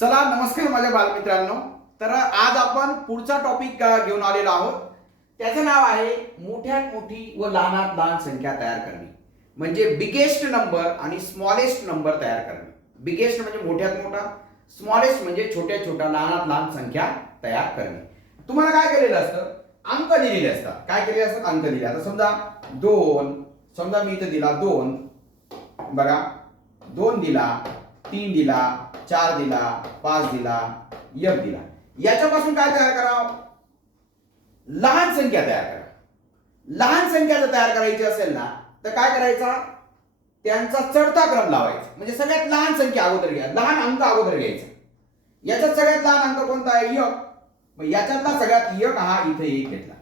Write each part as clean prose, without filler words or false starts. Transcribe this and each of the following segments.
चला नमस्कार माझ्या बालमित्रांनो. तर आज आपण पुढचा टॉपिक घेऊन आलेलो आहोत. त्याचं नाव आहे मोठ्यात मोठी व लहानात लहान संख्या तयार करणे. म्हणजे बिगेस्ट नंबर आणि स्मॉलेस्ट नंबर तयार करणे. बिगेस्ट म्हणजे मोठ्यात मोठा, स्मॉलेस्ट म्हणजे छोट्या छोट्या लहानात लहान संख्या तयार करणे. तुम्हाला काय केलेलं असतं, अंक दिलेले असतात. काय केलेले असतात, अंक दिले. आता समजा 2, समजा मी इथं दिला 2, बघा 2 दिला, 3 दिला, 4 दिला, 5 दिला, 1 दिला. याच्यापासून काय तयार करावं, लहान संख्या तयार करा. लहान संख्या जर तयार करायची असेल ना तर काय करायचा, त्यांचा चढता क्रम लावायचा. म्हणजे सगळ्यात लहान संख्या अगोदर घ्या, लहान अंक अगोदर घ्यायचा. याच्यात सगळ्यात लहान अंक कोणता आहे, 1. मग याच्यातला सगळ्यात 1 हा इथे 1 घेतला,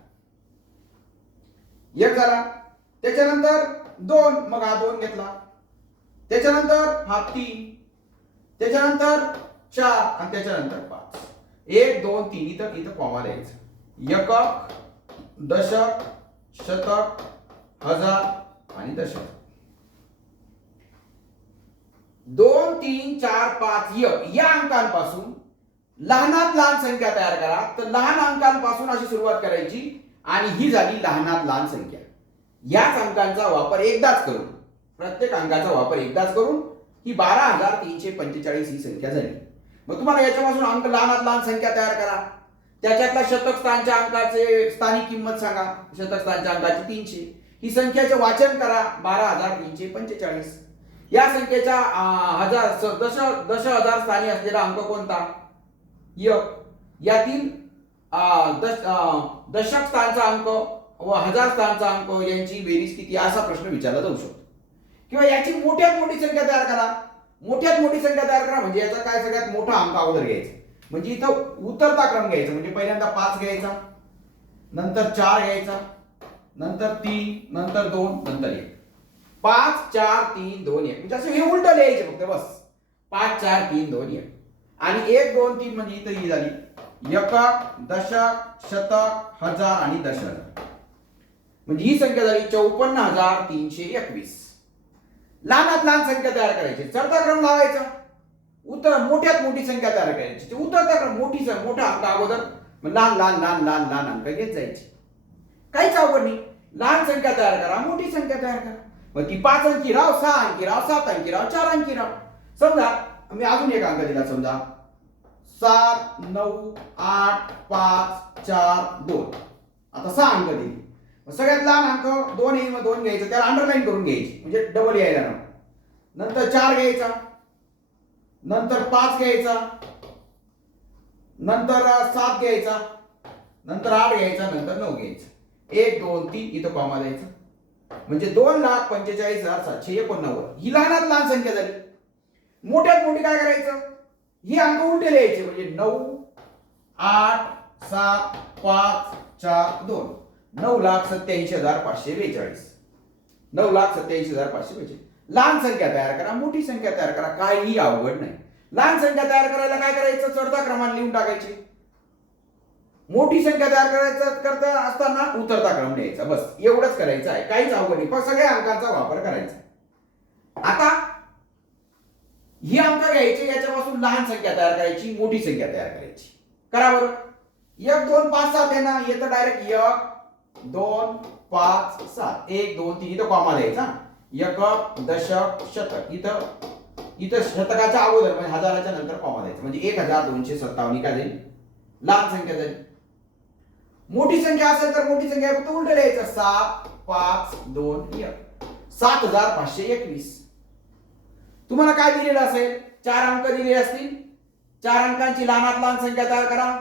1 झाला. त्याच्यानंतर 2, मग हा 2 घेतला. त्याच्यानंतर हा 3, त्याच्यानंतर 4 आणि त्याच्यानंतर 5. 1 2 3 इथं कॉमा द्यायचं. एकक, दशक, शतक, हजार आणि दशक. 2 3 4 5 1 या अंकांपासून लहानात लहान संख्या तयार करा. तर लहान अंकांपासून अशी सुरुवात करायची आणि ही झाली लहानात लहान संख्या. याच अंकांचा वापर एकदाच करून, प्रत्येक अंकाचा वापर एकदाच करून ही 12,345 ही संख्या झाली. मग तुम्हाला याच्यापासून अंक लहानात लहान संख्या तयार करा. त्याच्यातला शतक स्थानच्या अंकाचे स्थानिक किंमत सांगा. शतक स्थानच्या अंकाची 300. ही संख्याचे वाचन करा, 12,345. या संख्येच्या दश हजार स्थानी असलेला अंक कोणता, 1. यातील दशक स्थानचा अंक व हजार स्थानचा अंक यांची बेरीज किती, असा प्रश्न विचारला जाऊ शकतो. किंवा याची मोठ्यात मोठी संख्या तयार करा. मोठ्यात मोठी संख्या तयार करा म्हणजे याचा काय, सगळ्यात मोठा अंक अगोदर घ्यायचा. म्हणजे इथं उतरता क्रम घ्यायचा. म्हणजे पहिल्यांदा 5 घ्यायचा, नंतर 4 घ्यायचा, नंतर 3, नंतर 2, नंतर 1. 5 4 3 2 1 म्हणजे असं हे उलट लिहायचे फक्त, बस. 5 4 3 2 1 आणि 1 2 3 म्हणजे इथं ही झाली एकक, दशक, शतक, हजार आणि दशहजार. म्हणजे ही संख्या झाली 54,321. लहानात लहान संख्या तयार करायची, चढता क्रम लावायचा. मोठ्यात मोठी संख्या तयार करायची. उतरता क्रम, मोठा अंक अगोदर, लहान लहान लहान लहान लहान अंक घेत जायचे. काहीच अवघड नाही. लहान संख्या तयार करा, मोठी संख्या तयार करा. मग ती 5 अंकी राव, 6 अंकी राव, 7 अंकी राव, 4 अंकी राव. समजा मी अजून एक अंक दिला, समजा 7 9 8 5 4 2. आता 6 अंक दिली. सगळ्यात लहान अंक 2 येईल, मग 2 घ्यायचं, त्याला अंडरलाईन करून घ्यायची म्हणजे डबल यायला नको. नंतर 4 घ्यायचा, नंतर 5 घ्यायचा, नंतर 7 घ्यायचा, नंतर 8 घ्यायचा, नंतर 9 घ्यायचा. 1 2 3 इथं कॉमा द्यायचा. म्हणजे 2,45,789 ही लहानात लहान संख्या झाली. मोठ्यात मोठी काय करायचं, ही अंक उलटे लिहायचे. म्हणजे 9 8 7 5 4 2 9,87,542. 9,87,542. लहान संख्या तयार करा, मोठी संख्या तयार करा, काहीही अवघड नाही. लहान संख्या तयार करायला काय करायचं, चढता क्रमाने लिहून टाकायचे. मोठी संख्या तयार करायचं करता असताना उतरता क्रम लिहायचा. बस एवढंच करायचं आहे, काहीच अवघड नाही. फक्त सगळ्या अंकांचा वापर करायचा. आता ही अंक घ्यायची, याच्यापासून लहान संख्या तयार करायची, मोठी संख्या तयार करायची. करा बरं. 1 2 5 7 आहे ना, येतं डायरेक्ट 1 2 5 7 1 2 3 इथं कॉमा द्यायचा. एकक, दशक, शतक. इथं शतकाच्या अगोदर म्हणजे हजाराच्या नंतर कॉमा द्यायचा. म्हणजे 1257 काय जाईल, लहान संख्या झाली. मोठी संख्या असेल तर मोठी संख्या फक्त उलट लिहायचं. 7 5 2 1 7,521. तुम्हाला काय दिलेलं असेल, 4 अंक दिलेले असतील. 4 अंकांची लहानात लहान संख्या तयार करा,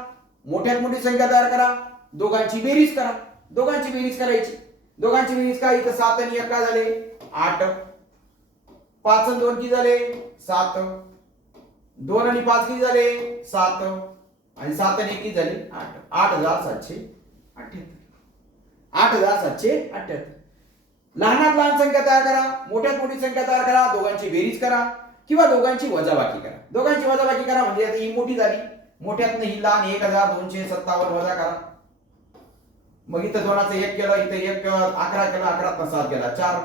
मोठ्यात मोठी संख्या तयार करा, दोघांची बेरीज करा. दोघांची बेरीज करायची. दोघांची बेरीज काय, इथं 7 आणि 1 काय झाले 8. 5 आणि 2 किती झाले 7. 2 आणि 5 किती झाले 7. आणि 7 आणि 1 किती झाले 8. 8,778. 8,778. लहानात लहान संख्या तयार करा, मोठ्यात मोठी संख्या तयार करा, दोघांची बेरीज करा किंवा दोघांची वजाबाकी करा. दोघांची वजाबाकी करा म्हणजे आता ही मोठी झाली, मोठ्यातनं ही लहान 1,257 वजा करा. मग इथं 2चं 1 केलं, इथं 1 11 केला, 11तनं 7 गेला 4.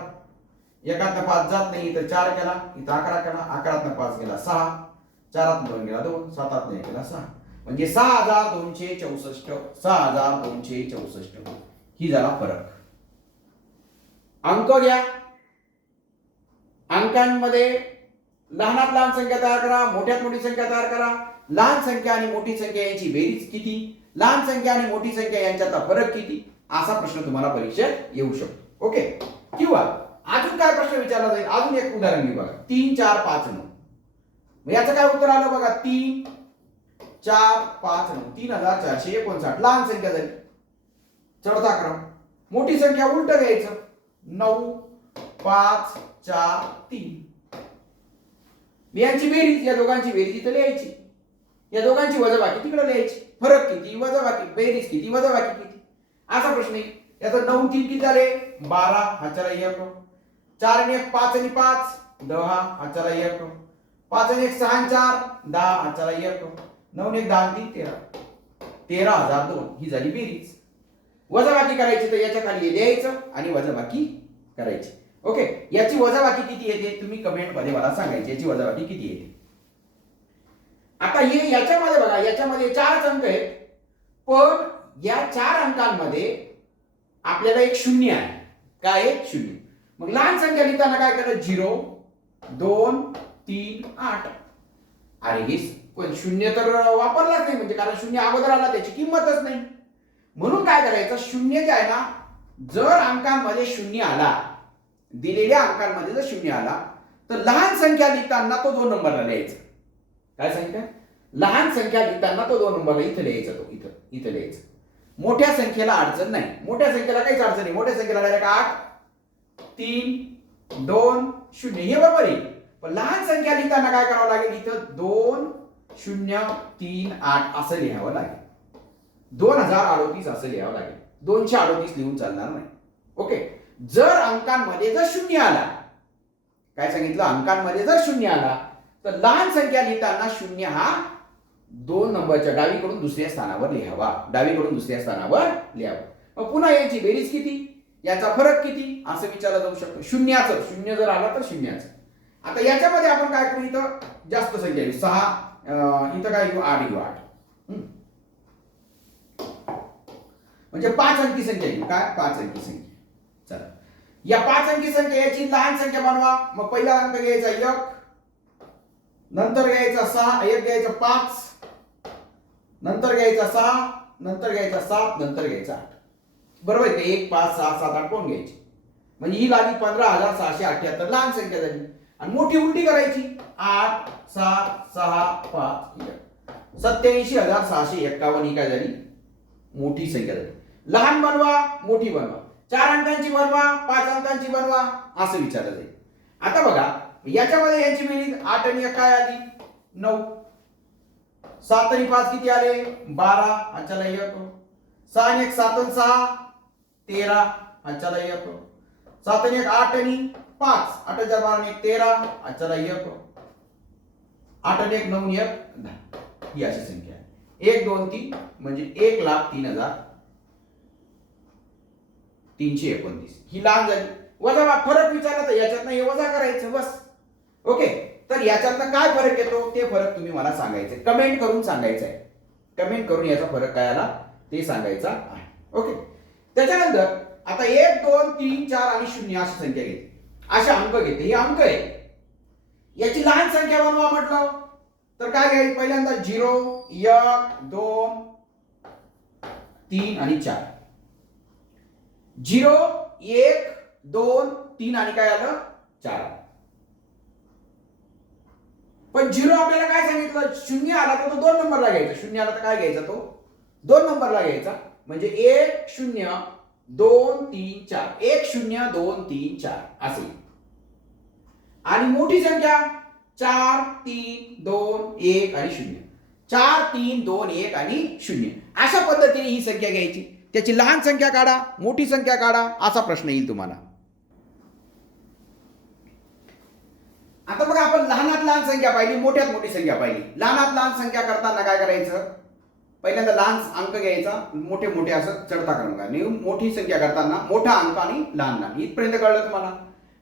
एकातनं 5 जात नाही, इथं 4 केला, इथं 11 केला, 11तनं 5 गेला 6. 4 2 गेला 2, 7 नाही गेला 6, म्हणजे 6264, 6264 ही झाला फरक. अंक घ्या. अंकांमध्ये लहानात लहान संख्या तयार करा, मोठ्यात मोठी संख्या तयार करा. लहान संख्या आणि मोठी संख्या यांची बेरीज किती, लहान संख्या आणि मोठी संख्या यांच्यातला फरक किती, असा प्रश्न तुम्हाला परीक्षेत येऊ शकतो. ओके. किंवा अजून काय प्रश्न विचारला जाईल, अजून एक उदाहरण घेऊ बघा. 3 4 5 9. याचं काय उत्तर आलं बघा. 3 4 5 9, 3459. लहान संख्या झाली, चढता क्रम. मोठी संख्या उलट घ्यायचं, 9 5 4 3. यांची बेरीज, या दोघांची बेरीज इथं लिहायची, या दोघांची वजाबाकी तिकडे लिहायची. फरक किती, वजाबाकी, बेरीज किती, वजाबाकी किती, असा प्रश्न आहे. याचं 9 3 किती झाले, 12. हा चला 1. 4 आणि 1 5 आणि 5 10. हा चला 1. 5 आणि 1 6 आणि 4 10. हा चला 1. 9 आणि 1 10 आणि 3 13. 13002 ही झाली बेरीज. वजाबाकी करायची तर याच्या खाली हे लिहायचं आणि वजाबाकी करायची. ओके. याची वजाबाकी किती येते तुम्ही कमेंट मध्ये मला सांगायची, याची वजाबाकी किती येते. आता हे याच्यामध्ये बघा, याच्यामध्ये 4 अंक आहेत, पण या 4 अंकांमध्ये आपल्याला एक शून्य आहे. काय आहे, शून्य. मग लहान संख्या लिहिताना काय करायचं, 0 2 3 8. अरे हे पण शून्य तर वापरलाच नाही, म्हणजे कारण शून्य अगोदर आला त्याची किंमतच नाही. म्हणून काय करायचं, शून्य जे आहे ना, जर अंकांमध्ये शून्य आला, दिलेल्या अंकांमध्ये जर शून्य आला तर लहान संख्या लिहिताना तो 2 नंबरला लिहायचा. काय संख्या, लहान संख्या लिहिताना तो 2 नंबरला इथं लिहायचा, तो इथं लिहायचा. मोठ्या संख्येला अडचण नाही, मोठ्या संख्येला काहीच अडचण नाही. मोठ्या संख्येला डायरेक्ट 8 3 2 0 हे बरोबर आहे. पण लहान संख्या लिहिताना काय करावं लागेल, इथं 2 0 3 8 असं लिहावं लागेल. 2038 असं लिहावं लागेल. 238 लिहून चालणार नाही. ओके. जर अंकांमध्ये जर शून्य आला, काय सांगितलं, अंकांमध्ये जर शून्य आला तर लहान संख्या लिहिताना शून्य हा 2 नंबरच्या डावीकडून दुसऱ्या स्थानावर लिहावा, डावीकडून दुसऱ्या स्थानावर लिहावा. मग पुन्हा याची बेरीज किती, याचा फरक किती असं विचारलं जाऊ शकतं. शून्याचं, शून्य जर आला तर शून्याचं. आता याच्यामध्ये आपण काय करू, इथं जास्त संख्या घेऊ, 6, इथं काय घेऊ, 8 घेऊ, 8. म्हणजे 5 अंकी संख्या घेऊ. काय, 5 अंकी संख्या. चला, या 5 अंकी संख्या याची लहान संख्या बनवा. मग पहिला अंक घ्यायचा 1, नंतर घ्यायचा 6, 1 घ्यायचा 5, नंतर घ्यायचा 6, नंतर घ्यायचा 7, नंतर घ्यायचा 8. बरोबर आहे. 1 5 6 7 8 कोण घ्यायची, म्हणजे ही लागली 15678 लहान संख्या झाली. आणि मोठी उलटी करायची, 8 7 6 5 87651 ही काय झाली, मोठी संख्या झाली. लहान बनवा, मोठी बनवा, 4 अंकांची बनवा, 5 अंकांची बनवा, असं विचारलं जाईल. आता बघा याच्यामध्ये यांची बेरीज 8 आणि 1 काय आली, 9. 7 आणि 5 किती आले, 12. अच्छा 1. 6 आणि 1 7 आणि 6 13. अच्छा 1. 7 आणि 1 8 आणि 5 8 4 12 आणि 1 13. अच्छा 1. 8 आणि 1 9 आणि 1 10. ही अशी संख्या आहे. 1 2 3 म्हणजे 1,03,329 ही लहान झाली. वजा फरक विचारला तर याच्यातनं हे वजा करायचं बस. ओके. तर याच्यातनं काय फरक येतो ते फरक तुम्ही मला सांगायचे, कमेंट करून सांगायचं आहे. कमेंट करून याचा फरक काय आला ते सांगायचा आहे. ओके. त्याच्यानंतर आता 1 2 3 4 आणि 0 अशी संख्या घेते, असे अंक घेते. हे अंक आहे, याची लहान संख्या बनवा म्हटलं तर काय घ्यायची, पहिल्यांदा 0 1 2 3 आणि 4. 0 1 2 3 आणि काय आलं 4. पण 0 आपल्याला काय सांगितलं, 0 आला तर तो 2 नंबरला घ्यायचा. 0 आला तर काय घ्यायचा, तो 2 नंबरला घ्यायचा. म्हणजे 1 0 2 3 4 1 0 2 3 4 असे. आणि मोठी संख्या 4 3 2 1 आणि 0. 4 3 2 1 आणि 0 अशा पद्धतीने ही संख्या घ्यायची. त्याची लहान संख्या काढा, मोठी संख्या काढा, असा प्रश्न येईल तुम्हाला. आता बघा आपण लहानात लहान संख्या पाहिली, मोठ्यात मोठी संख्या पाहिली. लहानात लहान संख्या करताना काय करायचं, पहिल्यांदा लहान अंक घ्यायचा, मोठे मोठे असं चढता क्रम करायचा. मोठी संख्या करताना मोठा अंक आणि लहान लहान, इथपर्यंत कळलं तुम्हाला.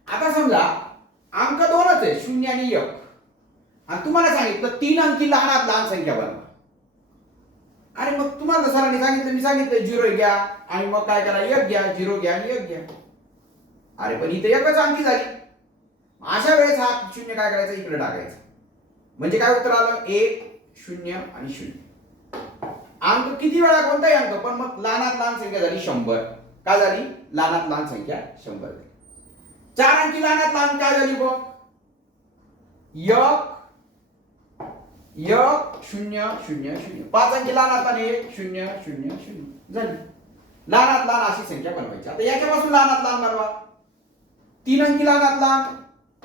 आता समजा अंक 2च आहे, 0 आणि 1. आणि तुम्हाला सांगितलं 3 अंकी लहानात लहान संख्या बनवा. आणि मग तुम्हाला सरांनी सांगितलं, मी सांगितलं 0 घ्या आणि मग काय करा 1 घ्या, 0 घ्या आणि 1 घ्या. अरे पण इथे एकच अंकी झाली. अशा वेळेस हा 0 काय करायचं इकडे टाकायचं. म्हणजे काय उत्तर आलं 1 0 आणि 0. अंक किती वेळा कोणताही अंक, पण मग लहानात लहान संख्या झाली 100. काय झाली? लहानात लहान संख्या 100 झाली. 4 अंकी लहानात लहान काय झाली बघ? 1 1 0 0 0. 5 अंकी लहानात लहान 1 0 0 0 झाली. लहानात लहान अशी संख्या बनवायची. आता याच्यापासून लहानात लहान बनवा. 3 अंकी लहानात लहान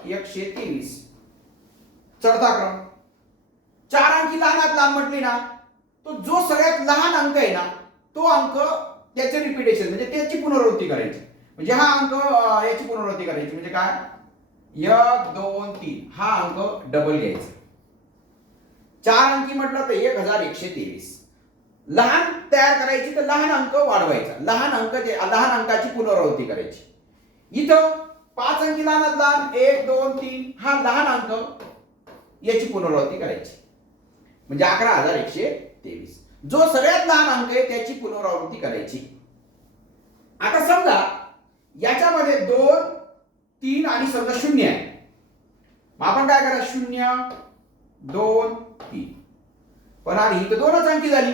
123. चढता क्रम. 4 अंकी लहानात लहान म्हटली ना, तो जो सगळ्यात लहान अंक आहे ना, तो अंक त्याचे रिपिटेशन म्हणजे त्याची पुनरावृत्ती करायची. म्हणजे हा अंक याची पुनरावृत्ती करायची. म्हणजे काय 1 2 3 हा अंक डबल घ्यायचा. 4 अंकी म्हटलं तर 1123. लहान तयार करायची तर लहान अंक वाढवायचा. लहान अंकाची पुनरावृत्ती करायची. इथं 5 अंकी लहानात लहान 1 2 3 हा लहान अंक याची पुनरावृत्ती करायची. म्हणजे 11123. जो सगळ्यात लहान अंक आहे त्याची पुनरावृत्ती करायची. आता समजा याच्यामध्ये 2 3 आणि समजा 0 आहे. मग आपण काय करा 0 2 3. पण आणि इथं 2च अंकी झाली.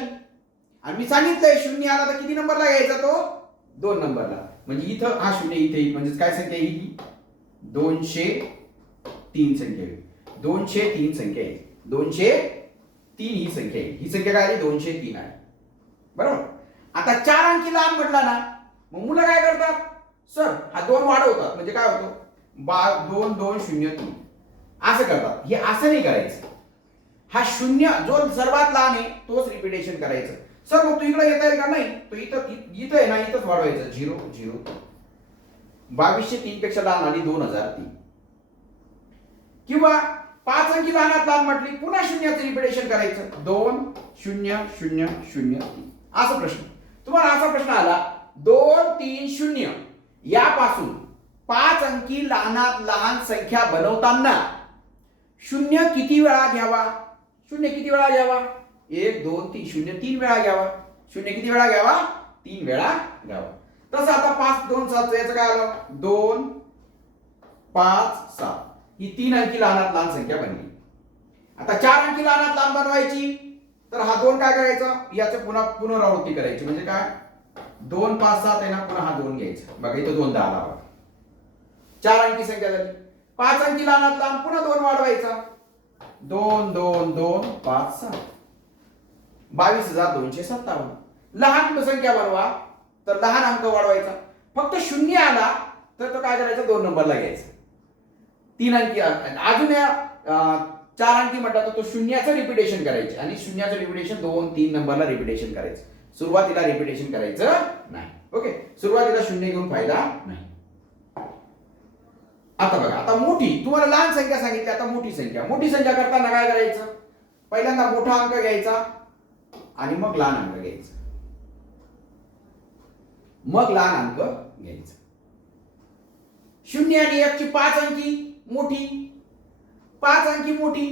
आणि मी सांगितलंय 0 आला तर किती नंबरला घ्यायचा तो? 2 नंबरला. म्हणजे इथं हा 0 इथे येईल. म्हणजे काय संख्या येईल? 203 संख्या येईल. 203 संख्या येईल. 203 ही संख्या येईल. ही संख्या काय आली? 203 आहे. बरोबर. आता 4 अंकी लहान म्हटला ना, मग मुलं काय करतात? सर हा 2 वाढवतात. म्हणजे काय होतं? 2 2 0 3 असं करतात. हे असं नाही करायचं. हा 0 जो सर्वात लहान आहे तोच रिपिटेशन करायचं. सर मग तू इकडे येता येईल का? नाही. तो इथं आहे ना, इथंच वाढवायचं. 0 0 2203 पेक्षा लहान आली 2003. किंवा 5 अंकी लहानात लहान म्हटली, पुन्हा 0चं रिपिटेशन करायचं. 2 0 0 0 3 असा प्रश्न. तुम्हाला असा प्रश्न आला 2 3 0 यापासून 5 अंकी लहानात लहान संख्या बनवताना 0 किती वेळा घ्यावा? 0 किती वेळा घ्यावा? 1 2 3 0 3 वेळा घ्यावा. 0 किती वेळा घ्यावा? 3 वेळा घ्यावा. तसं आता 5 2 7 याचं काय आलं? 2 5 7 ही 3 अंकी लहानात लहान संख्या बनली. आता 4 अंकी लहानात लहान बनवायची तर हा 2 काय करायचा? याचं पुन्हा पुनरावृत्ती करायची. म्हणजे काय 2 5 7 आहे ना, पुन्हा हा 2 घ्यायचा. बघा इथं 2 10 आला. 4 अंकी संख्या झाली. 5 अंकी लहानात लहान पुन्हा 2 वाढवायचा. 2 2 2 5 7 22,257. लहान संख्या बनवा तर लहान अंक वाढवायचा. फक्त 0 आला तर तो काय करायचा? 2 नंबरला घ्यायचा. 3 अंकी अजून 4 अंकी म्हटलं तर तो 0चं रिपिटेशन करायचे. आणि 0चं रिपिटेशन 2 3 नंबरला रिपिटेशन करायचं. सुरुवातीला रिपिटेशन करायचं नाही. ओके. सुरुवातीला 0 घेऊन फायदा नाही. आता बघा, आता मोठी तुम्हाला लहान संख्या सांगितली. आता मोठी संख्या. मोठी संख्या करताना काय करायचं? पहिल्यांदा मोठा अंक घ्यायचा आणि मग लहान अंक घ्यायचा. मग लहान अंक घ्यायचा. 0 आणि 1 ची 5 अंकी मोठी. 5 अंकी मोठी.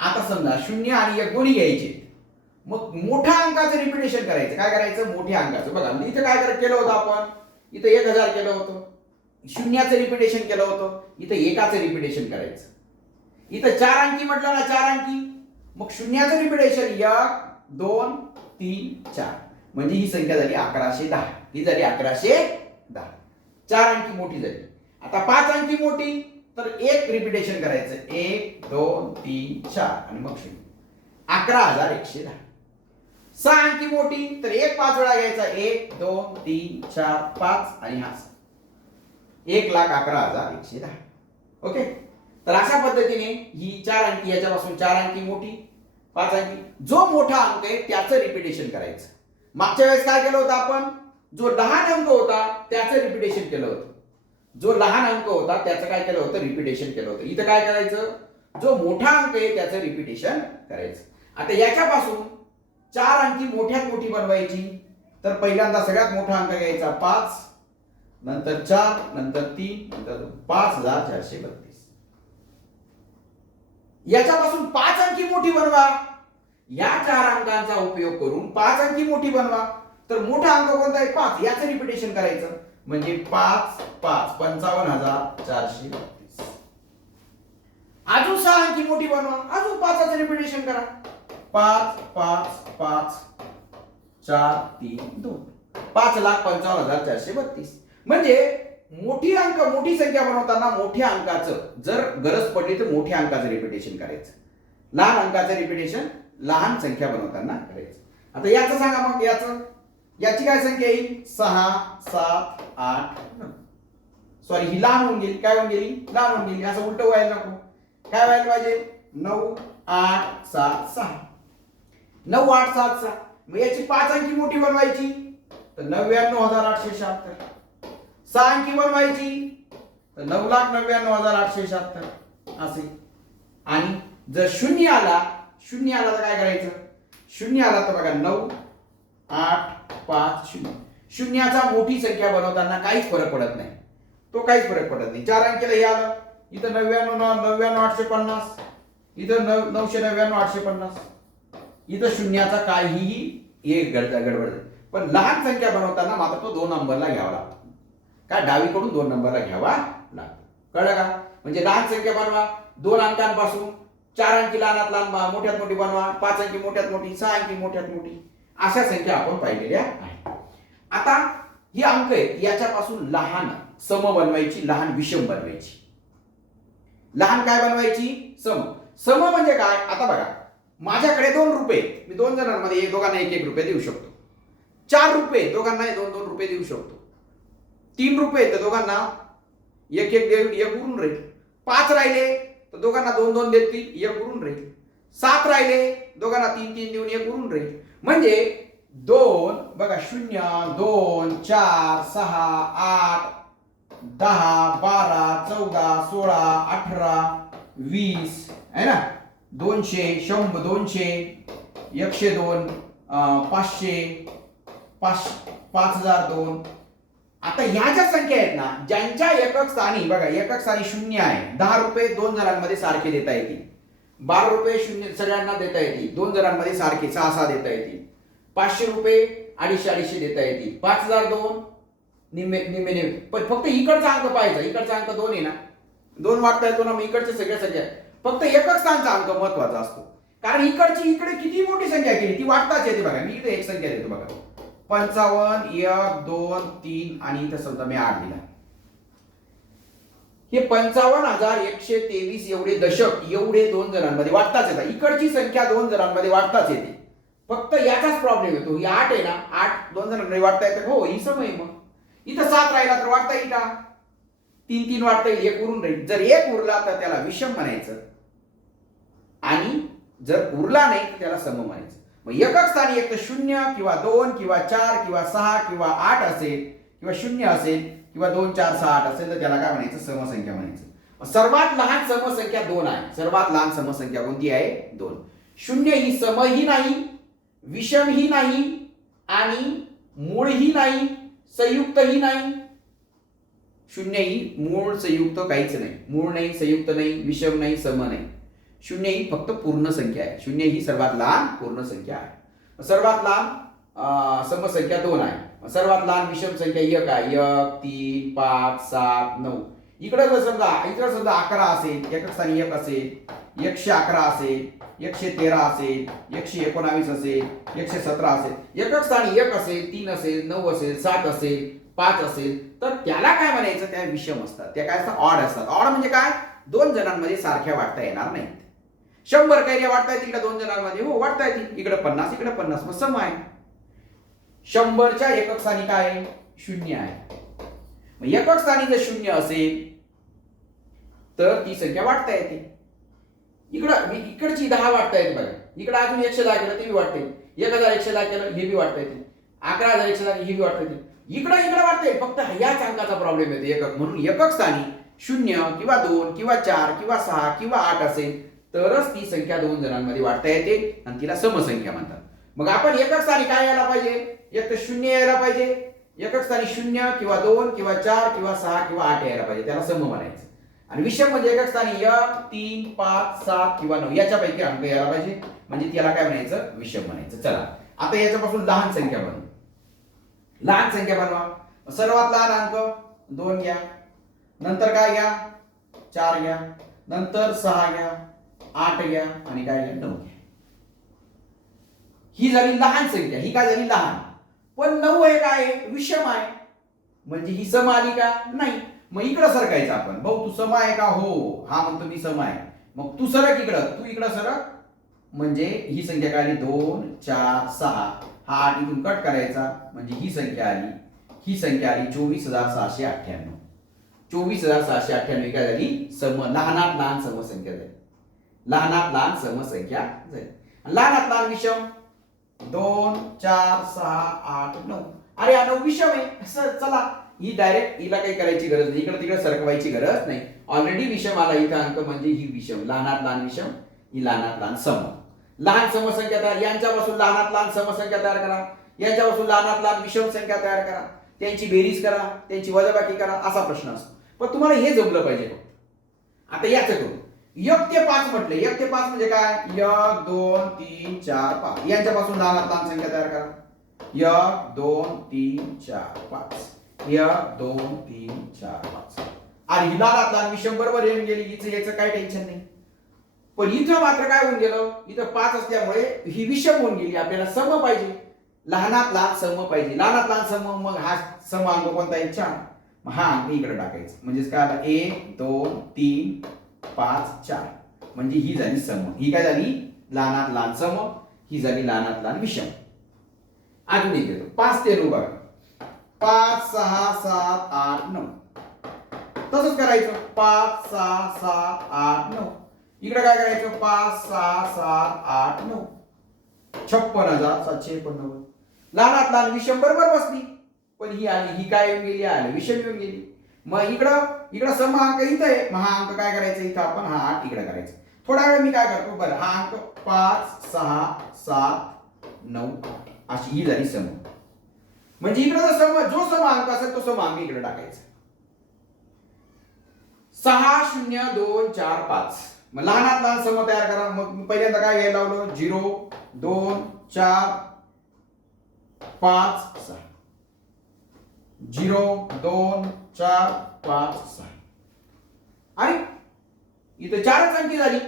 आता समजा 0 आणि 1 दोन्ही घ्यायचे. मग मोठ्या अंकाचं रिपिटेशन करायचं. काय करायचं? मोठ्या अंकाचं. बघा इथं काय केलं होतं आपण? इथं 1000 केलं होतं. 0चं रिपिटेशन केलं होतं. इथं 1चं रिपिटेशन करायचं. इथं 4 अंकी म्हटलं ना, 4 अंकी. मग 0चं रिपिटेशन 1 2 3 4. म्हणजे ही संख्या झाली 1110. ही झाली 1110. 4 अंकी मोठी झाली. आता 5 अंकी मोठी तर 1 रिपिटेशन करायचं. 1 2 3 4 आणि मग 0. 11,110. 6 अंकी मोठी तर 1 5 वेळा घ्यायचा. 1 2 3 4 5 आणि हा 1,11,110. ओके. तर अशा पद्धतीने ही 4 अंकी, याच्यापासून 4 अंकी मोठी, 5 अंकी. जो मोठा अंक आहे त्याचं रिपिटेशन करायचं. मागच्या वेळेस काय केलं होतं आपण? जो लहान अंक होता त्याचं रिपिटेशन केलं होतं. जो लहान अंक होता त्याचं काय केलं होतं? रिपिटेशन केलं होतं. इथं काय करायचं? जो मोठा अंक आहे त्याचं रिपिटेशन करायचं. आता याच्यापासून 4 अंकी मोठ्यात मोठी बनवायची. तर पहिल्यांदा सगळ्यात मोठा अंक घ्यायचा 5, नंतर 4, नंतर 3, नंतर 5,432. याच्यापासून 5 अंकी मोठी बनवा. या 4 अंकांचा उपयोग करून 5 अंकी मोठी बनवा. तर मोठा अंक कोणता आहे? 5. याचं रिपिटेशन करायचं म्हणजे 5 5 55,432. अजून 6 अंकी मोठी बनवा. अजून 5चं रिपिटेशन करा. 5 5 5 4 3 2. 5,55,432. म्हणजे मोठी संख्या बनवताना मोठ्या अंकाचं जर गरज पडली तर मोठ्या अंकाचं रिपिटेशन करायचं. लहान अंकाचं रिपिटेशन लहान संख्या बनवताना करायचं. आता याचं सांगा मग. याची काय संख्या येईल? 6 7 8 9. सॉरी, ही लहान होऊन गेली. काय होऊन गेली? लहान होऊन गेली. असं उलट व्हायला नको. काय व्हायला पाहिजे? 9 8 7 6. 9 8 7 6. मग याची 5 अंकी मोठी बनवायची तर 99,876. 6 अंकी बनवायची तर 9,99,876 असे. आणि जर शून्य आला तर काय करायचं? शून्य आला तर बघा 9 8 5 0. शून्याचा मोठी संख्या बनवताना काहीच फरक पडत नाही. तो काहीच फरक पडत नाही. 4 अंकीला हे आलं. इथं 99,850. इथं 999,850. इथं शून्याचा काहीही गडबड. पण लहान संख्या बनवताना मात्र तो 2 नंबरला घ्यावा लागतो. काय? डावीकडून 2 नंबरला घ्यावा लागतो. कळलं का? म्हणजे लहान संख्या बनवा 2 अंकांपासून. 4 अंकी लहानात लहान मोठ्यात मोठी बनवा. 5 अंकी मोठ्यात मोठी. 6 अंकी मोठ्यात मोठी. अशा संख्या आपण पाहिलेल्या आहेत. आता ही अंक आहेत, याच्यापासून लहान सम बनवायची, लहान विषम बनवायची. लहान काय बनवायची? सम म्हणजे काय? आता बघा, माझ्याकडे 2 रुपये. मी 2 जणांमध्ये दोघांना 1 रुपये देऊ शकतो. 4 रुपये दोघांना 2 रुपये देऊ शकतो. 3 रुपये तर दोघांना 1 देऊन 1 उरून राहील. 5 राहिले तर दोघांना 2 देतील, 1 उरून राहील. 7 राहिले दोघांना 3 देऊन 1 उरून राहील. म्हणजे 2 बघा 0 2 4 6 8 10 12 14 16 18 20 आहे ना. 200 100 200 102 500 5002. आता ह्या ज्या संख्या आहेत ना, ज्यांच्या एकक स्थानी बघा, एकक स्थानी 0 आहे. 10 रुपये 2 जणांमध्ये सारखे देता येतील. 12 रुपये 0 सगळ्यांना देता येतील. 2 जणांमध्ये सारखे 6 देता येतील. 500 रुपये 250 देता येतील. 5002 निम्मे. पण फक्त इकडचा अंक पाहायचा. इकडचा अंक 2 आहे ना, 2 वाटता येतो ना. मग इकडचे सगळ्या संख्या फक्त एकक स्थानचा अंक महत्वाचा असतो. कारण इकडे किती मोठी संख्या केली ती वाटताच येते. बघा, मी इथे एक संख्या देतो बघा, 55 1 2 3 आणि इथं समजा मी 8 दिला. हे 55,123 एवढे दशक एवढे 2 जणांमध्ये वाटताच येतात. इकडची संख्या 2 जणांमध्ये वाटताच येते. फक्त याचाच प्रॉब्लेम येतो. ही 8 आहे ना, 8 2 जणांमध्ये वाटता येतं. हो, ही सम आहे. मग इथं 7 राहिला तर वाटता येईल का? 3 वाटता येईल. 1 उरून राहील. जर 1 उरला तर त्याला विषम म्हणायचं आणि जर उरला नाही तर त्याला सम म्हणायचं. मग एकक स्थानी एक तर 0 किंवा 2 किंवा 4 किंवा 6 किंवा 8 असेल किंवा 0 असेल किंवा 2 4 6 8 असेल तर त्याला काय म्हणायचं? समसंख्या म्हणायचं. सर्वात लहान समसंख्या 2 आहे. सर्वात लहान समसंख्या कोणती आहे? 2. 0 ही समही नाही, विषमही नाही आणि मूळही नाही, संयुक्तही नाही. 0 ही मूळ संयुक्त काहीच नाही. मूळ नाही, संयुक्त नाही, विषम नाही, सम नाही. 0 ही फक्त पूर्ण संख्या आहे. 0 ही सर्वात लहान पूर्ण संख्या आहे. सर्वात लहान समसंख्या 2 आहे. सर्वात लहान विषम संख्या 1 आहे. 1 3 5 7 9. इकडे जर समजा 11 असेल, एकक स्थानी 1 असेल, 111 असेल, 113 असेल, 119 असेल, 117 असेल, एकक स्थानी 1 असेल, 3 असेल, 9 असेल, 7 असेल, 5 असेल तर त्याला काय म्हणायचं? त्या विषम असतात. त्या काय असतात? ऑड असतात. ऑड म्हणजे काय? 2 जणांमध्ये सारख्या वाटता येणार नाहीत. 100 कैऱ्या वाटता येतील का 2 जणांमध्ये? हो, वाटता येतील. इकडे 50 इकडे 50 मग सम आहे. 100च्या एकक स्थानी काय आहे? 0 आहे. मग एकक स्थानी जर 0 असेल तर ती संख्या वाटता येते. इकडची 10 वाटता येते बघा. इकडे अजून 110 केलं ते बी वाटता येते. 1110 केलं हे बी वाटता येते. 11,110 हे बी वाटता येते. इकडे वाटते. फक्त ह्याच अंकाचा प्रॉब्लेम येतो. एकक म्हणून एकक स्थानी 0 किंवा 2 किंवा 4 किंवा 6 किंवा 8 असेल तरच ती संख्या 2 जणांमध्ये वाटता येते आणि तिला समसंख्या म्हणतात. मग आपण एकक स्थानी काय यायला पाहिजे? एक तर 0 यायला पाहिजे. एकक स्थानी 0 किंवा 2 किंवा 4 किंवा 6 किंवा 8 यायला पाहिजे. त्याला सम म्हणायचं. आणि विषम म्हणजे एकक स्थानी 1 3 5 7 किंवा 9 याच्यापैकी अंक यायला पाहिजे, म्हणजे त्याला काय म्हणायचं, विषम म्हणायचं. चला आता याच्यापासून लहान संख्या बनवू. लहान संख्या बनवा. सर्वात लहान अंक 2 घ्या, नंतर काय घ्या 4 घ्या, नंतर 6 घ्या, 8 घ्या आणि काय घ्या 9 घ्या. ही झाली लहान संख्या, ही काय झाली लहान. पण 9 हे काय आहे, विषम आहे, म्हणजे ही सम आली का नाही. मग इकडं सरकायचं आपण. भाऊ तू सम आहे का, हो हा म्हणतो मी सम आहे. मग तू सरक इकडं, तू इकडं सरक, म्हणजे ही संख्या काय आली 2 4 6. हा 8 इथून कट करायचा, म्हणजे ही संख्या आली, ही संख्या आली 24,698. 24,698 काय झाली, सम लहानात लहान समसंख्या झाली. लहानात लहान समसंख्या झाली. लहानात लहान विषम 2 4 6 8 9. अरे हा 9 विषम आहे. चला ही डायरेक्ट हिला काही करायची गरज नाही, इकडे तिकडे सरकवायची गरज नाही. ऑलरेडी विषम आला इथं अंक, म्हणजे ही विषम, लहानात लहान विषम, ही लहानात लहान सम. लहान समसंख्या तयार, यांच्यापासून लहानात लहान समसंख्या तयार करा, यांच्यापासून लहानात लहान विषम संख्या तयार करा, त्यांची बेरीज करा, त्यांची वजाबाकी करा, असा प्रश्न असतो. पण तुम्हाला हे जमलं पाहिजे. आता याचं करू. 1 ते 5 म्हटले, 1 ते 5 म्हणजे काय, 1 2 3 4 5. यांच्यापासून लहानात लहान संख्या तयार करा. 1 2 3 4 5. 1 2 3 4 5. आणि ही लहानात लहान विषम बरोबर येऊन गेली, हिचं याचं काय टेन्शन नाही. पण इथं मात्र काय होऊन गेलं, इथं 5 असल्यामुळे ही विषम होऊन गेली. आपल्याला सम पाहिजे, लहानात लहान सम पाहिजे. लहानात लहान सम, मग हा सम अंक कोणता आहे 4. मग हा अंक इकडे टाकायचा, म्हणजेच काय आला 1 2 3 5 4. म्हणजे ही झाली सम. ही काय झाली लहानात लहान सम, ही झाली लहानात लहान विषम. अजून एक घेतो 5 ते 9 बघा. 5 6 7 8 9. तसंच करायचं 5 6 7 8 9. इकडे काय करायचं 5 6 7 8 9. 56,789. लहानात लहान विषम बरोबर बसली, पण ही आली, ही काय येऊन गेली, आली विषम येऊन गेली. मग इकडं सम अंक इथं आहे, मग हा अंक काय करायचं इथं आपण, हा 8 इकडे करायचं. थोडा वेळ मी काय करतो बरं, हा अंक 5 6 7 9 अशी ही झाली सम. म्हणजे इकडे जो सम अंक असेल तो सम अंक इकडे टाकायचा. 6 0 2 4 5. मग लहानात लहान सम तयार करा. मग पहिल्यांदा काय घ्यायला लावलं, 0 2 4 5 6. 0 2 4 5 6. आणि इथं 4च अंकी झाली,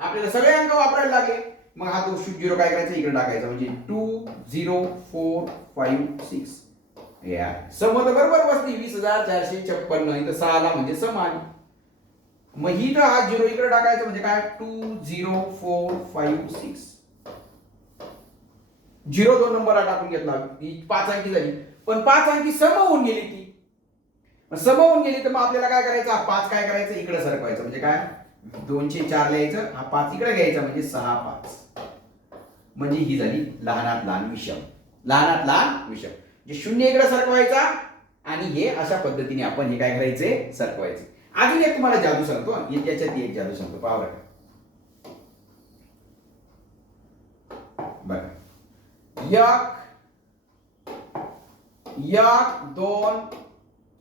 आपल्याला सगळे अंक वापरायला लागले. मग हा तो 0 काय करायचा इकडे टाकायचा, म्हणजे 2 0 4 5 6. या सम तर बरोबर बसली 20,456. इथं 6 ला म्हणजे सम आली. मग ही तर हा 0 इकडे टाकायचं, म्हणजे काय 2 0 4 5 6. 0 2 नंबर टाकून घेतला, ही 5 अंकी झाली. पण 5 अंकी सम होऊन गेली ती. सम होऊन गेली तर मग आपल्याला काय करायचं, हा 5 काय करायचं इकडे सरकवायचं, म्हणजे काय 204 लिहायचं, हा 5 इकडे घ्यायचा, म्हणजे 6 5. म्हणजे ही झाली लहानात लहान विषम. लहानात लहान विषम जे 0 इकडे सरकवायचा, आणि हे अशा पद्धतीने आपण हे काय करायचे, सरकवायचे. अजून एक तुम्हाला जादू सांगतो, त्याच्यात एक जादू सांगतो, पहा बरं. बघा 1 2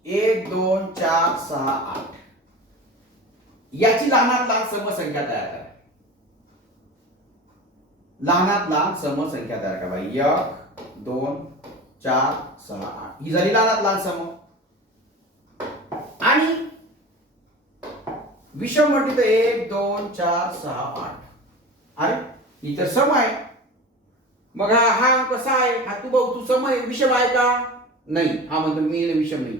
1 2 4 6 8. याची लहानात लहान समसंख्या तयार करा. लहानात लहान समसंख्या तयार करा. 1 2 4 6 8 ही झाली लहानात लहान सम. आणि विषम म्हटली तर 1 2 4 6 8. अरे इथं सम आहे. मग हा अंक कसा आहे, हा तू भाऊ तू सम आहे, विषम आहे का, नाही. हा म्हणतो मी विषम नाही.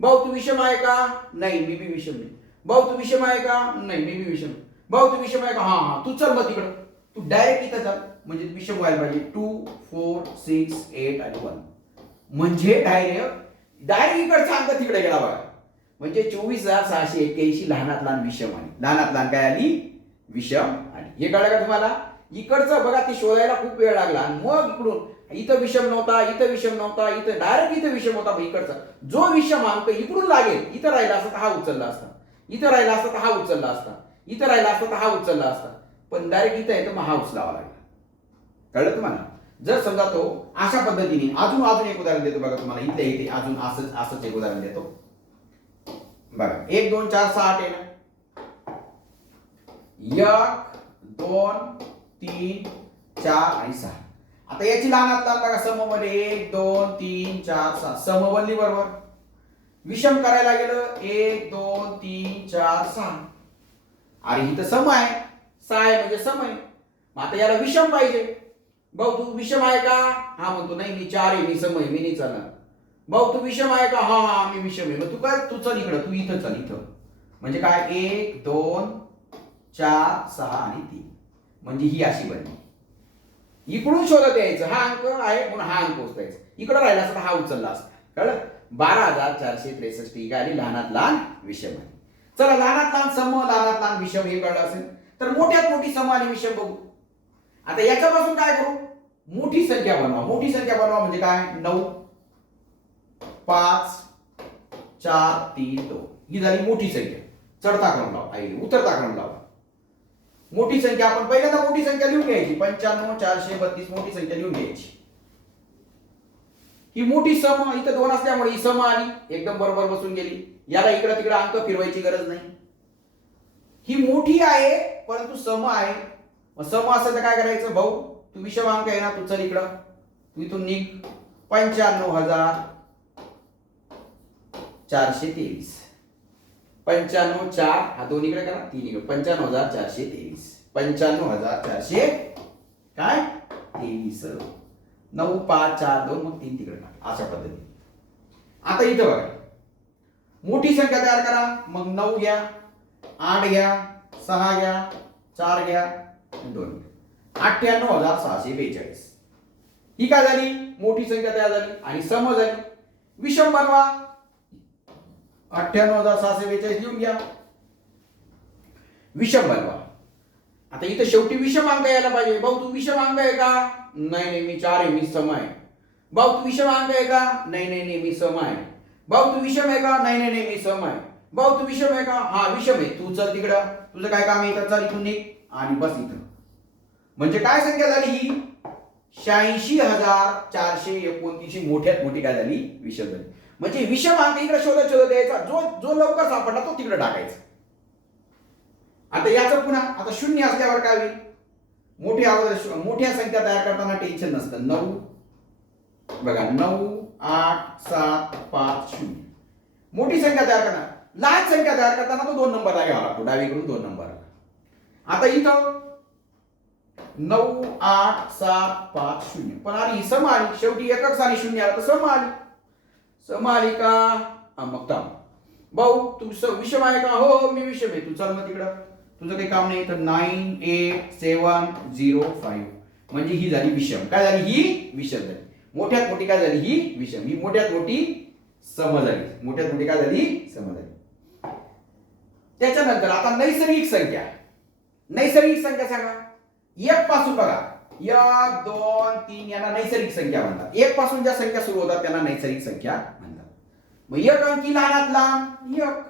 भाऊ तू विषम आहे का, नाही मी बी विषम नाही. भाऊ तू विषम आहे का, नाही मी बी विषम नाही. भाऊ तू विषम आहे का, हा हा तू चल मग तिकडं, तू डायरेक्ट इथं चल, म्हणजे विषम व्हायला पाहिजे. 2 4 6 8 आणि 1. म्हणजे डायरेक्ट इकडचा अंक तिकडे गेला बघा. म्हणजे 24,681 लहानात लहान विषम आली. लहानात लहान काय आली, विषम आली. हे कळलं का तुम्हाला. इकडचं बघा ते शोधायला खूप वेळ लागला, आणि मग इकडून इथं विषम नव्हता, इथं विषम नव्हता, इथं डायरेक्ट इथं विषम होता. इकडचा जो विषम अंक इकडून लागेल, इथं राहिला असता तर हा उचलला असता, इथं राहिला असता तर हा उचलला असता, इथं राहिला असता तर हा उचलला असता. पण डायरेक्ट इथं आहे तर मग हा उचलावा लागला. कळलं तुम्हाला. जर समजा तो अशा पद्धतीने, अजून एक उदाहरण देतो बघा तुम्हाला. इथल्या इथे अजून असंच एक उदाहरण देतो बघा. 1 2 4 6 8 आहे ना. 1 2 3 4 आणि 6. आता याची लहानात लहान बघा सममध्ये 1 2 3 4 6 सम बनली बरोबर. विषम करायला गेलं 1 2 3 4 6. अरे ही तर सम आहे, 6 आहे म्हणजे सम आहे. मग आता याला विषम पाहिजे. भाऊ तू विषम आहे का? हा म्हणतो नाही मी 4 आहे, मी सम आहे, मी नाही चालणार. भाऊ तू विषम आहे का? हा हा मी विषम आहे. मग तू काय, तू चल इकडं, तू इथं चल इथं. म्हणजे काय 1 2 4 6 आणि 3. म्हणजे ही अशी बनली. इकडून शोधत यायचं, हा अंक आहे म्हणून हा अंक पोचतायचा. इकडं राहिला असता हा उचलला असता. कळलं? 12,463 ही आली लहानात लहान विषम आहे. चला लहानात लहान सम, लहानात लहान विषम हे कळलं असेल तर मोठ्यात मोठी सम आणि विषम बघू. आता याच्यापासून काय करू? मोठी संख्या बनवा. मोठी संख्या बनवा म्हणजे काय? 9 5 4 3 2 ही झाली मोठी संख्या. चढता क्रम लावा, उतरता क्रम लावा. मोठी संख्या आपण पहिल्यांदा मोठी संख्या लिहून घ्यायची. 95 432 मोठी संख्या लिहून घ्यायची. ही मोठी सम इथं 2 असल्यामुळे ही सम आली, एकदम बरोबर बसून गेली. याला इकडे तिकडे अंक फिरवायची गरज नाही. ही मोठी आहे परंतु सम आहे. मग सम असेल तर काय करायचं? भाऊ तू विषम अंक आहे ना, तू चल इकडं, तू इथून निघ. 95,423. 95 4 हा 2 इकडे करा, 3 इकडे. 95,423. 95,400 काय 23. 9 5 4 2 मग 3 तिकडे टाका. अशा पद्धतीने. आता इथं बघा मोठी संख्या तयार करा. मग 9 घ्या, 8 घ्या, 6 घ्या, 4 घ्या, 2 घ्या. 98,642. ही काय झाली? मोठी संख्या तयार झाली आणि सम झाली. विषम बनवा. 98,642 लिहून घ्या. विषम बनवा. आता इथं शेवटी विषम अंक यायला पाहिजे. भाऊ तू विषम अंक आहे का? नाही नाही मी 4 आहे, मी सम आहे. भाऊ तू विषम अंक आहे का? नाही नाही नाही मी सम आहे. भाऊ तू विषम आहे का? नाही नाही नाही मी सम आहे. भाऊ तू विषम आहे का? हा विषम आहे. तू चल तिकडं, तुझं काय काम आहे इथं, चल इथून निघ आणि बस इथं. म्हणजे काय संख्या झाली ही? 86,429 मोठ्यात मोठी काय झाली? विषम झाली. म्हणजे विषम अंक इकडे शोधत शोधत यायचा. जो जो लवकर सापडला तो तिकडे टाकायचा. आता याचं पुन्हा आता शून्य असल्यावर काय होईल? मोठ्या संख्या तयार करताना टेन्शन नसतं. 9 बघा 9 8 7 5 0 मोठी संख्या तयार करणार. लहान संख्या तयार करताना तो 2 नंबरला घ्यावा लागतो, डावीकडून 2 नंबर. आता इथं 9 8 7 5 0 पण आली सम आली. शेवटी एकच आणि शून्य आला तर सम आली. सम आली का? मग थांब भाऊ तू विषम आहे का? हो हो मी विषम आहे. तू चल मग तिकडं, तुझं काही काम नाही. तर 98,705 म्हणजे ही झाली विषम. काय झाली? ही विषम झाली. मोठ्यात मोठी काय झाली? ही विषम. ही मोठ्यात मोठी सम झाली. मोठ्यात मोठी काय झाली? सम झाली. त्याच्यानंतर आता नैसर्गिक संख्या. नैसर्गिक संख्या सांगा. 1 पासून बघा 1 2 3 यांना नैसर्गिक संख्या म्हणतात. 1 पासून ज्या संख्या सुरू होतात त्यांना नैसर्गिक संख्या म्हणतात. मग 1 अंकी लहानात लहान 1,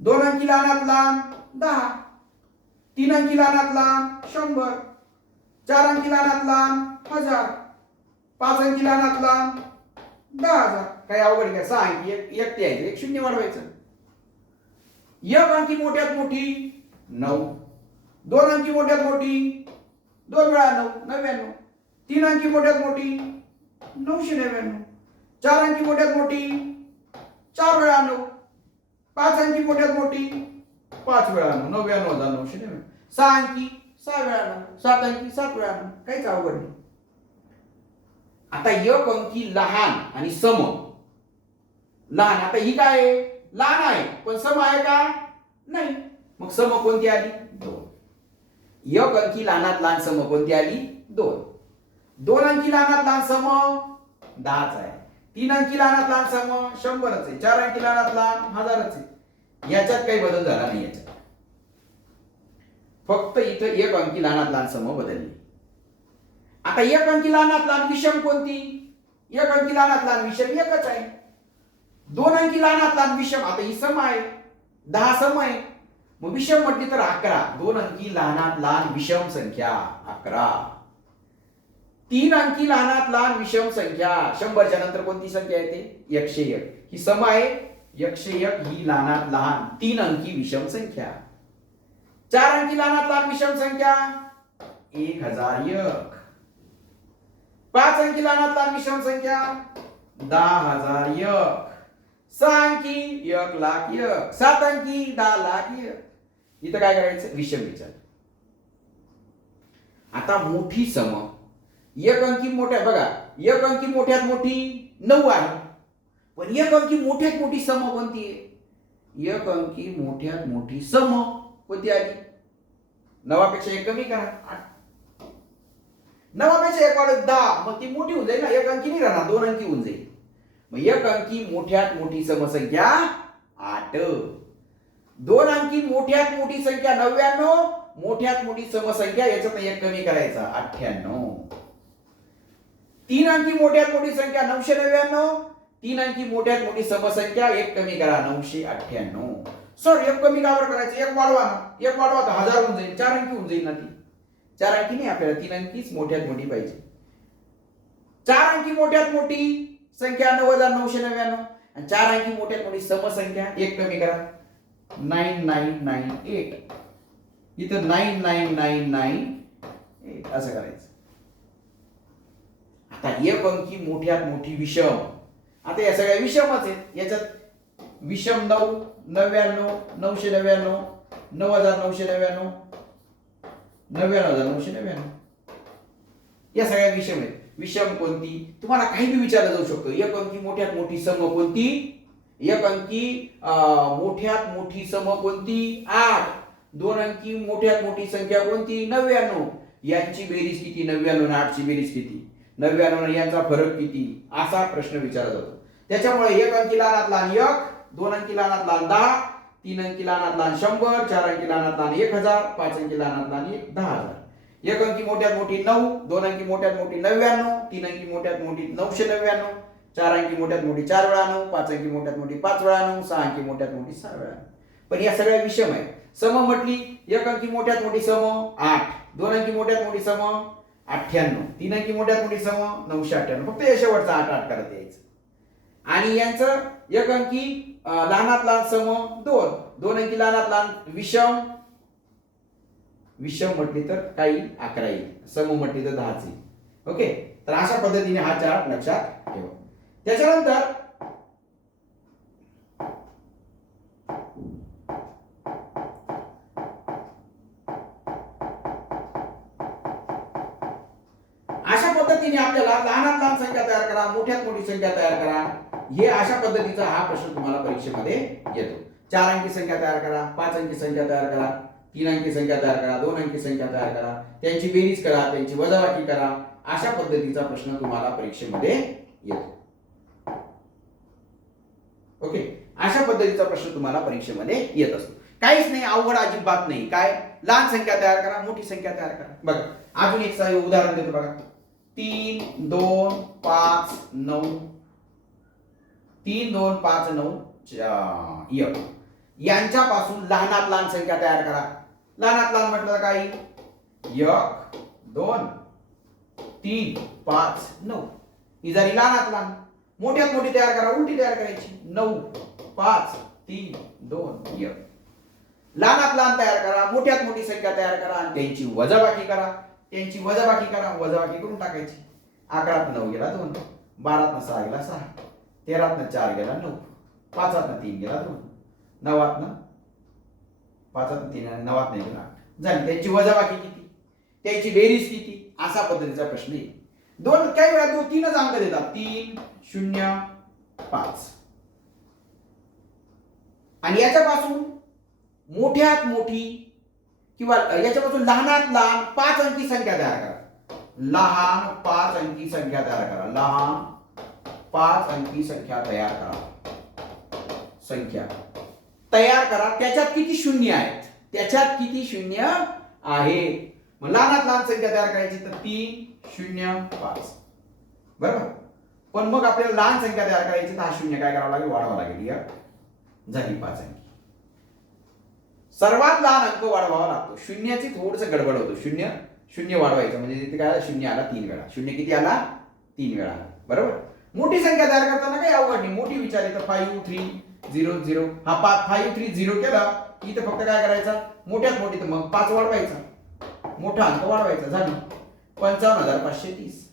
2 अंकी लहानात लहान 10, 3 अंकी लहानात लहान 100, 4 अंकी लहानात लहान 1000, 5 अंकी लहानात लहान 10,000. काही अवघड काय? 6 अंकी एक ते एक शून्य वाढवायचं. 1 अंकी मोठ्यात मोठी 9, 2 अंकी मोठ्यात मोठी 2 वेळा 9 99, 3 अंकी मोठ्यात मोठी 999, 4 अंकी मोठ्यात मोठी 4 वेळा 9, 5 अंकी मोठ्यात मोठी 5 वेळा 9 99,999, 6 अंकी 6 वेळा 9, 7 अंकी 7 वेळा 9. काहीच अवघड नाही. आता 1 अंकी लहान आणि सम. लहान आता ही काय आहे? लहान आहे पण सम आहे का? नाही. मग सम कोणती आली? 2. 1 अंकी लहानात लहान सम कोणती आली? 2. 2 अंकी लहानात लहान सम 10च आहे. 3 अंकी लहानात लहान सम 100च आहे. 4 अंकी लहानात लहान 1000च आहे. याच्यात काही बदल झाला नाही. याच्यात फक्त इथं 1 अंकी लहानात लहान सम बदलली. आता 1 अंकी लहानात लहान विषम कोणती? 1 अंकी लहानात लहान विषम एकच आहे. 2 अंकी लहानात लहान विषम आता ही सम आहे. 10 सम आहे. मग विषम म्हटली तर 11. 2 अंकी लहानात लहान विषम संख्या 11. 3 अंकी लहानात लहान विषम संख्या 100च्या नंतर कोणती संख्या येते? 101. ही सम आहे. 101 ही लहानात लहान 3 अंकी विषम संख्या. 4 अंकी लहानात लहान विषम संख्या 1001. 5 अंकी लहानात लहान विषम संख्या 10,001. 6 अंकी 1,01,001. 7 अंकी 10,01,000. इथं काय करायचं? विषम विचार. आता मोठी सम एक अंकी मोठ्या बघा, एक अंकी मोठ्यात मोठी 9 आहे, पण एक अंकी मोठ्यात मोठी सम कोणती आहे? एक अंकी मोठ्यात मोठी सम कोणती आली? 9पेक्षा 1 कमी करा 8. 9पेक्षा 1 वाढत 10, मग ती मोठी होऊन जाईल ना, एक अंकी नाही राहणार, 2 अंकी होऊन जाईल. मग एक अंकी मोठ्यात मोठी समसंख्या 8. 2 अंकी मोठ्यात मोठी संख्या 99, मोठ्यात मोठी समसंख्या याच्यात 1 कमी करायचा 98. 3 अंकी मोठ्यात मोठी संख्या 999, 3 अंकी मोठ्यात मोठी समसंख्या 1 कमी करा 998. सर 1 कमी कावर करायचं? 1 वाढवा ना, 1 वाढवा तर 1000 होऊन जाईल, 4 अंकी होऊन जाईल ना. ती 4 अंकी नाही, आपल्याला 3 अंकीच मोठ्यात मोठी पाहिजे. 4 अंकी मोठ्यात मोठी संख्या 9,999 आणि 4 अंकी मोठ्यात मोठी समसंख्या 1 कमी करा 9998. इथं 9998 असं करायचं. आता 1 अंकी मोठ्यात मोठी विषम. आता या सगळ्या विषमच आहेत. याच्यात विषम 9, 99, 999, 9,999, 99,999 या सगळ्या विषम आहेत. विषम कोणती? तुम्हाला काही बी विचारलं जाऊ शकतो. 1 अंकी मोठ्यात मोठी सम कोणती? 1 अंकी मोठ्यात मोठी सम कोणती? 8. 2 अंकी मोठ्यात मोठी संख्या कोणती? 99. यांची बेरीज किती? 99 आणि 8ची बेरीज किती? 99 आणि यांचा फरक किती? असा प्रश्न विचारला जातो. त्याच्यामुळे 1 अंकी लहानात लहान 1, 2 अंकी लहानात लहान 10, 3 अंकी लहानात लहान 100, 4 अंकी लहानात लहान 1000, 5 अंकी लहानात लहान 10,000. 1 अंकी मोठ्यात मोठी 9, 2 अंकी मोठ्यात मोठी 99, 3 अंकी मोठ्यात मोठी 999, 4 अंकी मोठ्यात मोठी 4 वेळा 9, 5 अंकी मोठ्यात मोठी 5 वेळा 9, 6 अंकी मोठ्यात मोठी 6 वेळा 9. पण या सगळ्या विषम आहेत. सम म्हटली 1 अंकी मोठ्यात मोठी सम 8, 2 अंकी मोठ्यात मोठी सम 98, 3 अंकी मोठ्यात मोठी सम 998. फक्त या शेवटचा 8 करत यायचं. आणि यांचं 1 अंकी लहानात लहान सम 2, 2 अंकी लहानात लहान विषम. विषम म्हटली तर काही 11 येईल, सम म्हटली तर 10 येईल. ओके, तर अशा पद्धतीने हा चार्ट लक्षात ठेवा. त्याच्यानंतर अशा पद्धतीने आपल्याला लहानात लहान संख्या तयार करा, मोठ्यात मोठी संख्या तयार करा. हे अशा पद्धतीचा हा प्रश्न तुम्हाला परीक्षेमध्ये येतो. 4 अंकी संख्या तयार करा, 5 अंकी संख्या तयार करा, 3 अंकी संख्या तयार करा, 2 अंकी संख्या तयार करा, त्यांची बेरीज करा, त्यांची वजाबाकी करा. अशा पद्धतीचा प्रश्न तुम्हाला परीक्षेमध्ये येतो. ओके, अशा पद्धतीचा प्रश्न तुम्हाला परीक्षेमध्ये येत असतो. काहीच नाही, अवघड अजिबात नाही. काय? लहान संख्या तयार करा, मोठी संख्या तयार करा. बघा, अजून एक उदाहरण देतो बघा. 3, 2, 5, 9, 3, 2, 5, 9, 1 यांच्यापासून लहानात लहान संख्या तयार करा. लहानात लहान म्हटलं काय? 1, 2, 3, 5, 9 ही झाली लहानात लहान. मोठ्यात मोठी तयार करा, उलटी तयार करायची. 9, 5, 3, 2, 1 लहानात लहान तयार करा, मोठ्यात मोठी संख्या तयार करा आणि त्यांची वजाबाकी करा. त्यांची वजाबाकी करा, वजाबाकी करून टाकायची. 11 9 गेला 2, 12 6 गेला 6, 13 4 गेला 9, 5 3 गेला 2, 9 5 3 आणि 9 गेला 8 झाली. त्यांची वजाबाकी किती? त्यांची बेरीज किती? असा पद्धतीचा प्रश्न येईल. दोन काही वेळा 3च अंक देतात. 3 0 5 आणि याच्यापासून मोठ्यात मोठी किंवा याच्यापासून लहानात लहान 5 अंकी संख्या तयार करा. लहान 5 अंकी संख्या तयार करा. लहान 5 अंकी संख्या तयार करा. संख्या तयार करा. त्याच्यात किती शून्य आहेत? त्याच्यात किती शून्य आहेत? मग लहानात लहान संख्या तयार करायची तर 3 0 5 बरोबर. पण मग आपल्याला लहान संख्या तयार करायची तर हा शून्य काय करावं लागेल? वाढवावं लागेल. या झाली 5 अंकी. सर्वात लहान अंक वाढवावा लागतो. शून्याची थोडस गडबड होतो. शून्य शून्य वाढवायचं म्हणजे तिथे काय शून्य आला 3 वेळा. शून्य किती आला? 3 वेळा आला. बरोबर. मोठी संख्या तयार करताना काही अवघड नाही. मोठी विचारली तर 5 3 0 0 हा 5 3 0 केला की इथं फक्त काय करायचं मोठ्यात मोठी तर मग 5 वाढवायचा मोठा अंक वाढवायचा झालं 55,530.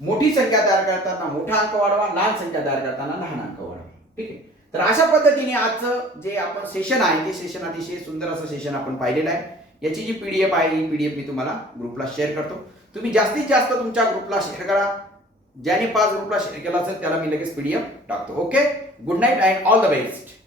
मोठी संख्या तयार करताना मोठा अंक वाढवा लहान संख्या तयार करताना लहान अंक वाढवा. ठीक आहे. तर अशा पद्धतीने आजचं जे आपण सेशन आहे ते सेशन अतिशय सुंदर असं सेशन आपण पाहिलेलं आहे. याची जी पीडीएफ आहे ही पीडीएफ मी तुम्हाला ग्रुपला शेअर करतो. तुम्ही जास्तीत जास्त तुमच्या ग्रुपला शेअर करा. ज्याने 5 ग्रुपला शेअर केला असेल त्याला मी लगेच पीडीएफ टाकतो. Okay. Good night and all the best.